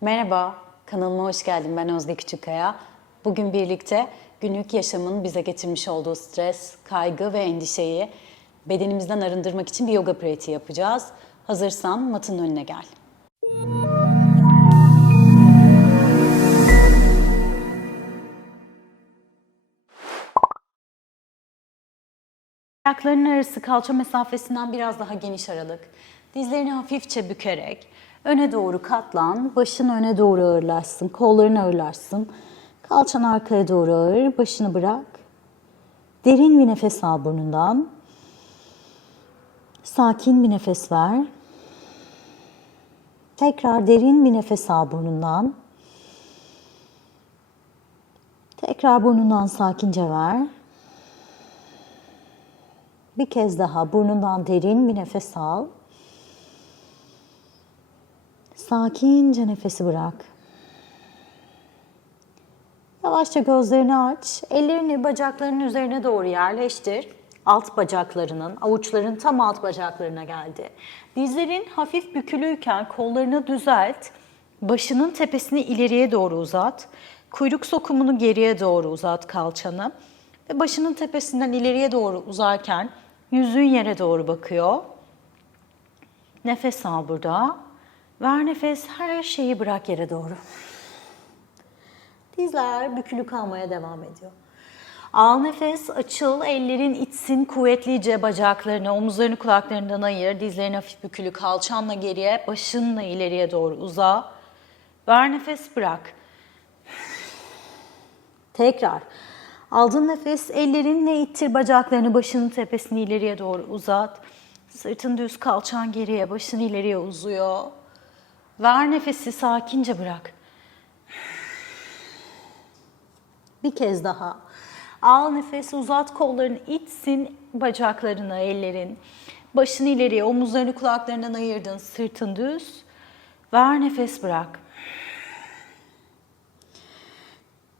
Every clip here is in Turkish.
Merhaba, kanalıma hoş geldin. Ben Özge Küçükkaya. Bugün birlikte günlük yaşamın bize getirmiş olduğu stres, kaygı ve endişeyi bedenimizden arındırmak için bir yoga pratiği yapacağız. Hazırsan matın önüne gel. Ayaklarının arası kalça mesafesinden biraz daha geniş aralık. Dizlerini hafifçe bükerek öne doğru katlan, başın öne doğru ağırlaşsın, kolların ağırlaşsın. Kalçan arkaya doğru ağır, başını bırak. Derin bir nefes al burnundan. Sakin bir nefes ver. Tekrar derin bir nefes al burnundan. Tekrar burnundan sakince ver. Bir kez daha burnundan derin bir nefes al. Sakince nefesi bırak. Yavaşça gözlerini aç. Ellerini bacaklarının üzerine doğru yerleştir. Alt bacaklarının, avuçların tam alt bacaklarına geldi. Dizlerin hafif bükülüyken kollarını düzelt. Başının tepesini ileriye doğru uzat. Kuyruk sokumunu geriye doğru uzat kalçanı. Ve başının tepesinden ileriye doğru uzarken yüzün yere doğru bakıyor. Nefes al burada. Ver nefes, her şeyi bırak yere doğru. Dizler bükülü kalmaya devam ediyor. Al nefes, açıl, ellerin itsin kuvvetlice bacaklarını, omuzlarını kulaklarından ayır, dizlerini hafif bükülü, kalçanla geriye, başınla ileriye doğru uza. Ver nefes, bırak. Tekrar. Aldın nefes, ellerinle ittir bacaklarını, başının tepesini ileriye doğru uzat. Sırtın düz, kalçan geriye, başın ileriye uzuyor. Ver nefesi, sakince bırak. Bir kez daha. Al nefes, uzat kollarını, itsin bacaklarını, ellerin. Başını ileriye, omuzlarını kulaklarından ayırdın, sırtın düz. Ver nefes, bırak.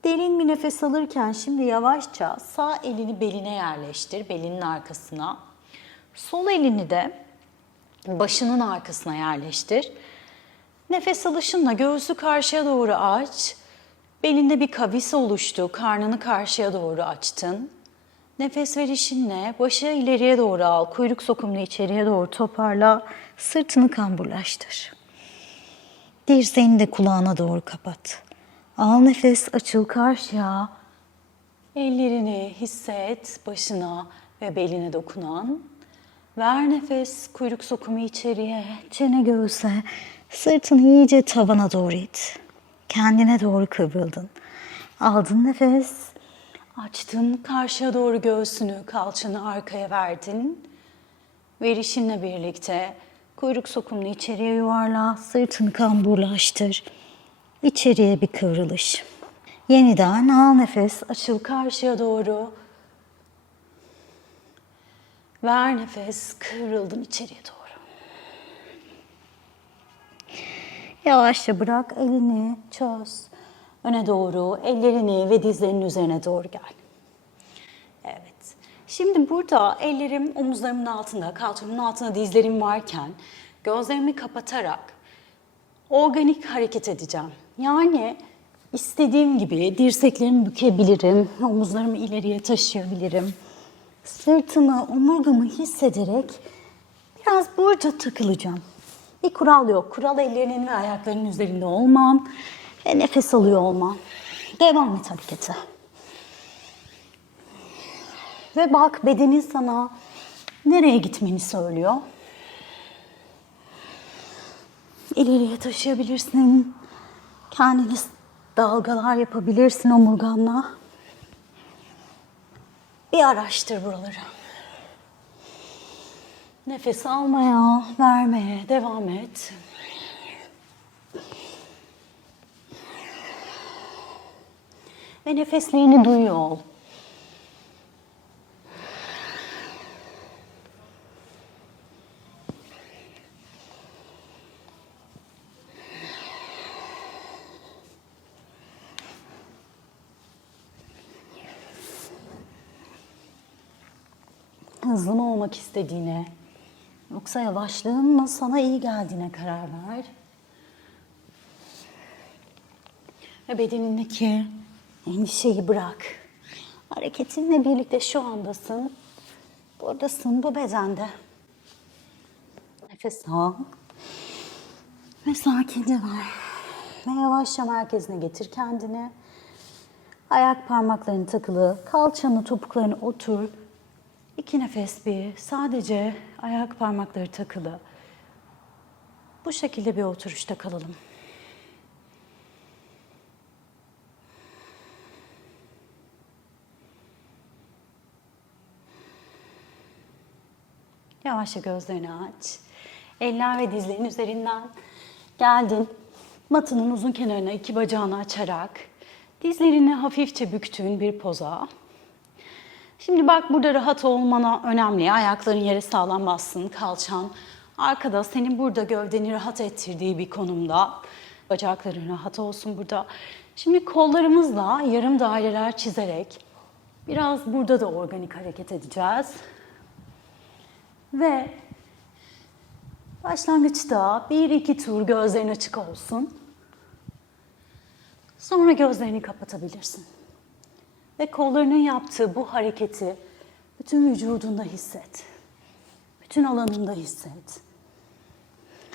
Derin bir nefes alırken şimdi yavaşça sağ elini beline yerleştir, belinin arkasına. Sol elini de başının arkasına yerleştir. Nefes alışınla göğsü karşıya doğru aç. Belinde bir kavis oluştu, karnını karşıya doğru açtın. Nefes verişinle başı ileriye doğru al, kuyruk sokumunu içeriye doğru toparla, sırtını kamburlaştır. Dirseğini de kulağına doğru kapat. Al nefes, açıl karşıya. Ellerini hisset başına ve beline dokunan. Ver nefes, kuyruk sokumu içeriye, çene göğüse, sırtını iyice tavana doğru it. Kendine doğru kıvrıldın. Aldın nefes, açtın karşıya doğru göğsünü, kalçanı arkaya verdin. Verişinle birlikte kuyruk sokumunu içeriye yuvarla, sırtını kamburlaştır. İçeriye bir kıvrılış. Yeniden al nefes, açıl karşıya doğru. Ver nefes, kıvrıldın içeriye doğru. Yavaşça bırak elini, çöz. Öne doğru, ellerini ve dizlerinin üzerine doğru gel. Evet. Şimdi burada ellerim omuzlarımın altında, kalçamın altında dizlerim varken gözlerimi kapatarak organik hareket edeceğim. Yani istediğim gibi dirseklerimi bükebilirim, omuzlarımı ileriye taşıyabilirim. Sırtımı, omurgamı hissederek biraz burada takılacağım. Bir kural yok. Kural ellerinin ve ayaklarının üzerinde olmam ve nefes alıyor olmam. Devam et harekete. Ve bak bedenin sana nereye gitmeni söylüyor. İleriye taşıyabilirsin. Kendini dalgalar yapabilirsin omurganla. Bir araştır buraları. Nefes almaya, vermeye devam et. Ve nefeslerini duyuyor ol. hızlı mı olmak istediğine, yoksa yavaşlığın mı sana iyi geldiğine karar ver. Ve bedenindeki endişeyi bırak. Hareketinle birlikte şu andasın. Buradasın bu bedende. Nefes al. Ve sakince ver. Ve yavaşça merkezine getir kendini. Ayak parmakların takılı, kalçanı, topuklarını otur. İki nefes bir, sadece ayak parmakları takılı. Bu şekilde bir oturuşta kalalım. Yavaşça gözlerini aç. Eller ve dizlerin üzerinden geldin. Matının uzun kenarına iki bacağını açarak dizlerini hafifçe büktüğün bir poza. Şimdi bak burada rahat olmana önemli. Ayakların yere sağlam bassın, kalçan arkada senin burada gövdeni rahat ettirdiği bir konumda. Bacakların rahat olsun burada. Şimdi kollarımızla yarım daireler çizerek biraz burada da organik hareket edeceğiz. Ve başlangıçta bir iki tur gözlerin açık olsun. Sonra gözlerini kapatabilirsin. Ve kollarının yaptığı bu hareketi bütün vücudunda hisset. Bütün alanında hisset.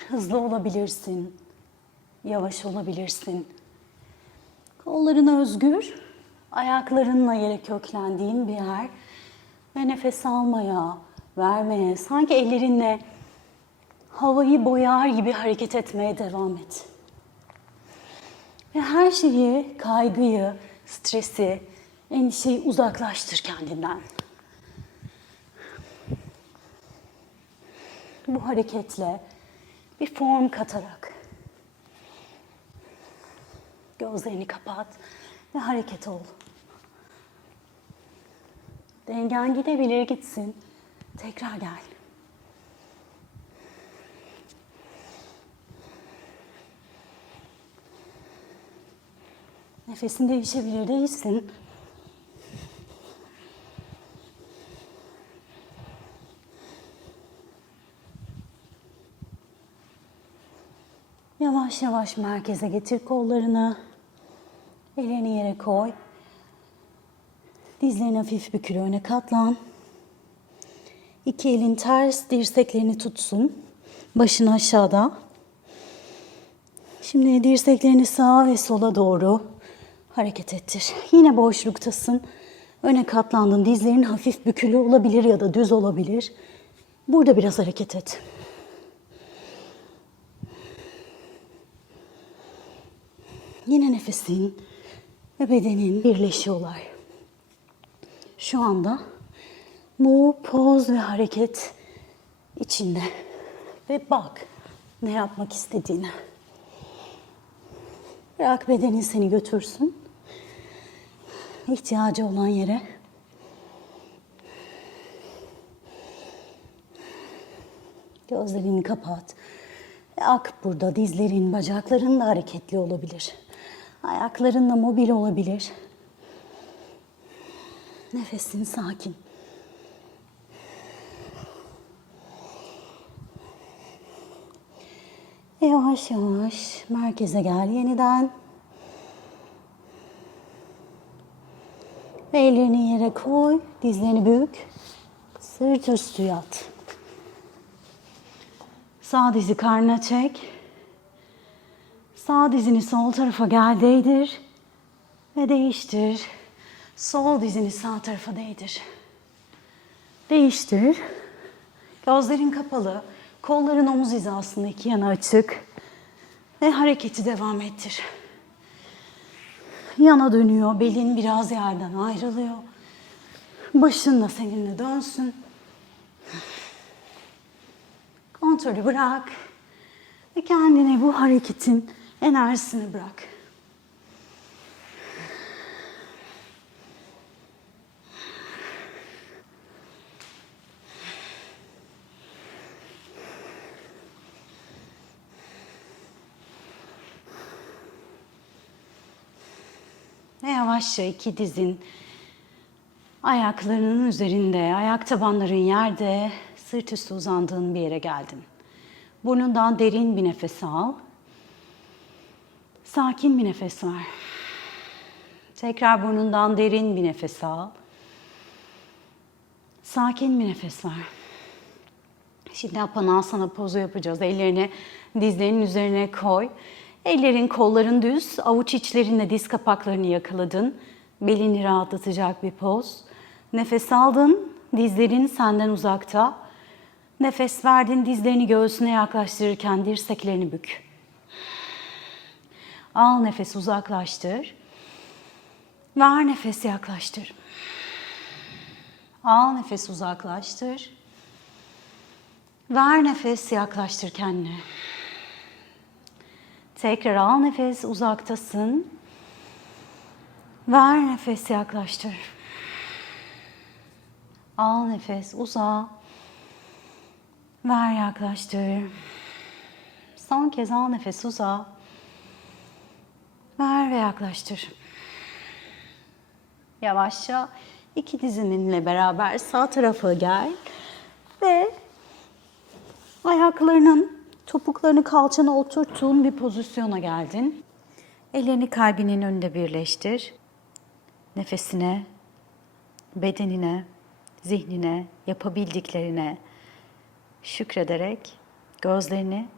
Hızlı olabilirsin. Yavaş olabilirsin. Kollarına özgür, ayaklarınla yere köklendiğin bir yer ve nefes almaya, vermeye, sanki ellerinle havayı boyar gibi hareket etmeye devam et. Ve her şeyi, kaygıyı, stresi, endişeyi uzaklaştır kendinden. Bu hareketle bir form katarak gözlerini kapat ve hareket ol. Dengen gidebilir gitsin. Tekrar gel. Nefesin değişebilir değilsin. Yavaş yavaş merkeze getir kollarını. Ellerini yere koy. Dizlerin hafif bükülü öne katlan. İki elin ters dirseklerini tutsun. Başın aşağıda. Şimdi dirseklerini sağa ve sola doğru hareket ettir. Yine boşluktasın. Öne katlandın. Dizlerin hafif bükülü olabilir ya da düz olabilir. Burada biraz hareket et. Yine nefesin ve bedenin birleşiyorlar. Şu anda bu poz ve hareket içinde ve bak ne yapmak istediğine. Bırak bedenin seni götürsün. İhtiyacı olan yere. Gözlerini kapat. Ve ak burada dizlerin, bacakların da hareketli olabilir. Ayakların da mobil olabilir. Nefesin sakin. Yavaş yavaş merkeze gel yeniden. Ellerini yere koy, dizlerini bük. Sırt üstü yat. Sağ dizi karnına çek. Sağ dizini sol tarafa gel değdir. Ve değiştir. Sol dizini sağ tarafa değdir. Değiştir. Gözlerin kapalı. Kolların omuz hizasında iki yana açık. Ve hareketi devam ettir. Yana dönüyor. Belin biraz yerden ayrılıyor. Başın da seninle dönsün. Kontrolü bırak. Ve kendine bu hareketin enerjisini bırak. Ve yavaşça iki dizin ayaklarının üzerinde, ayak tabanların yerde, sırt üstü uzandığın bir yere geldin. Burnundan derin bir nefes al. Sakin bir nefes ver. Tekrar burnundan derin bir nefes al. Sakin bir nefes ver. Şimdi Apanasana pozu yapacağız. Ellerini dizlerinin üzerine koy. Ellerin, kolların düz, avuç içlerinle diz kapaklarını yakaladın. Belini rahatlatacak bir poz. Nefes aldın, dizlerin senden uzakta. Nefes verdin, dizlerini göğsüne yaklaştırırken dirseklerini bük. Al nefes uzaklaştır. Ver nefes yaklaştır. Al nefes uzaklaştır. Ver nefes yaklaştır kendine. Tekrar al nefes uzaktasın. Ver nefes yaklaştır. Al nefes uza. Ver yaklaştır. Son kez al nefes uza. Ver ve yaklaştır. Yavaşça iki dizininle beraber sağ tarafa gel ve ayaklarının topuklarını kalçana oturttuğun bir pozisyona geldin. Ellerini kalbinin önünde birleştir. Nefesine, bedenine, zihnine, yapabildiklerine şükrederek gözlerini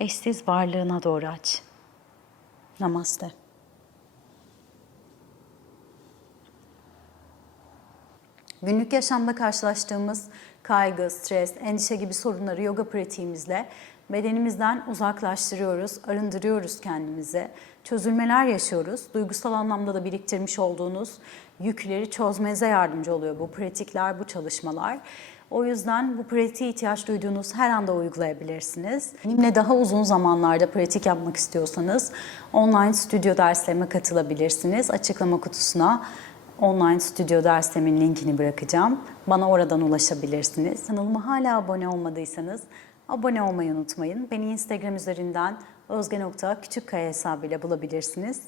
eşsiz varlığına doğru aç. Namaste. Günlük yaşamda karşılaştığımız kaygı, stres, endişe gibi sorunları yoga pratiğimizle bedenimizden uzaklaştırıyoruz, arındırıyoruz kendimizi. Çözülmeler yaşıyoruz. Duygusal anlamda da biriktirmiş olduğunuz yükleri çözmenize yardımcı oluyor bu pratikler, bu çalışmalar. O yüzden bu pratiğe ihtiyaç duyduğunuz her anda uygulayabilirsiniz. Benimle daha uzun zamanlarda pratik yapmak istiyorsanız online stüdyo derslerime katılabilirsiniz. Açıklama kutusuna online stüdyo derslerimin linkini bırakacağım. Bana oradan ulaşabilirsiniz. Kanalıma hala abone olmadıysanız abone olmayı unutmayın. Beni Instagram üzerinden özge.küçükkaya hesabıyla bulabilirsiniz.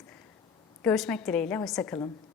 Görüşmek dileğiyle, hoşçakalın.